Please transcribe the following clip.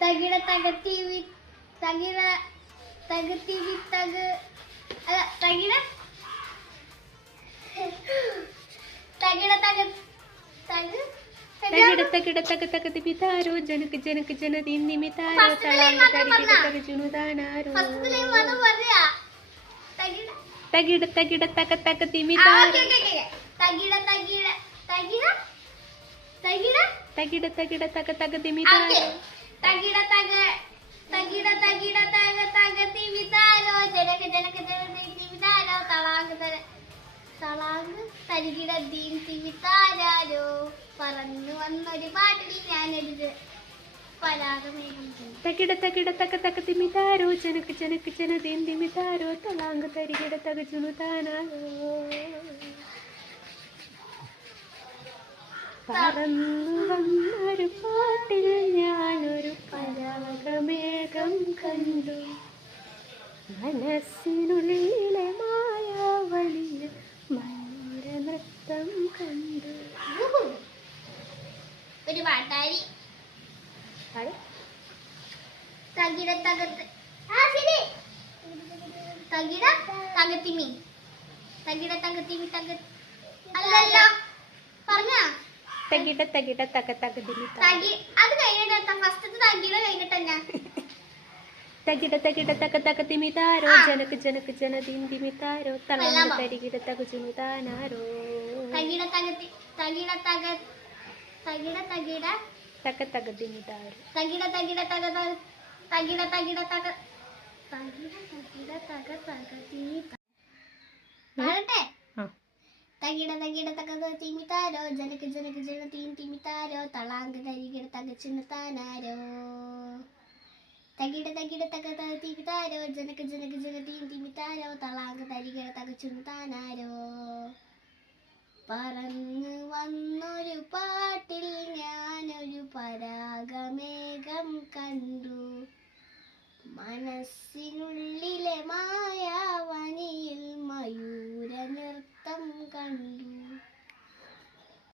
തകിട തകത്തി തകിട തകത്തി തക അല്ല തകിട തകിട തക തക തകിട തകിട തക തകതി പിതാരോ ജനക ജനക ജനതിന്നി മിതാരോ തളാംഗ തരികിട തകജുനു താനാരോ തകിട തകിട തക തകതി മിതാരോ തകിട തകിട തകിട തകിട തകിട തകിട തക തകതി മിതാരോ തകിട തക തകിട തകിട തക തകതി മിതാരോ ജനക ജനക ജനതിന്നി മിതാരോ തളാംഗ തരികിട ദീന്തി മിതാരോ പറന്നു വന്നൊരു പാട്ടിൽ ഞാനൊരു പരാഗമേഘം തകിട തകിട തക തകതി മിതാരോ ജനക ജനക ജനതിന്നി മിതാരോ തളാംഗ തരികിട തകജുനു താനാരോ പറന്നു വന്നൊരു പാട്ടിൽ ഞാനൊരു പരാഗമേഘം കണ്ടു മനസ്സിനുള്ളിലെ മായാവലിയ മനോര നൃത്തം കണ്ടു. ഒരു പാട്ടാരി തകിട തകത്ത് ശരി തകിട തകത്തിമി തകിട തകത്തിമി തക അല്ലല്ലോ പറഞ്ഞ തകിട തകിട തക തകതി തകി അത് കഴിഞ്ഞിട്ട് ഫസ്റ്റത്തെ തകിട കഴിഞ്ഞിട്ടന്നെ തകിട തകിട തക തകതി മിതാരോ ജനക ജനക ജനതിന്തി മിതാരോ തളാംഗ തരികിട തകജുനു താനാരോ തകിട തകത്തി തകിട തക തകിട തകിട തക തകതി മിതാരോ തകിട തകിട തക തകിട തകിട തക തകിട തകിട തക തകതി പറട്ടെ തകിട തകിട തക തിമിതാരോ ജനക ജനക ജനതീൻ തിമിതാരോ തളാംഗ തരികിട തകച്ചുനു താനാരോ തകിട തകിട തക തിമിതാരോ ജനക ജനക ജനതീൻ തിമിതാരോ തളാംഗ തരികിട തകച്ചുനു താനാരോ പറന്നു വന്നൊരു പാട്ടിൽ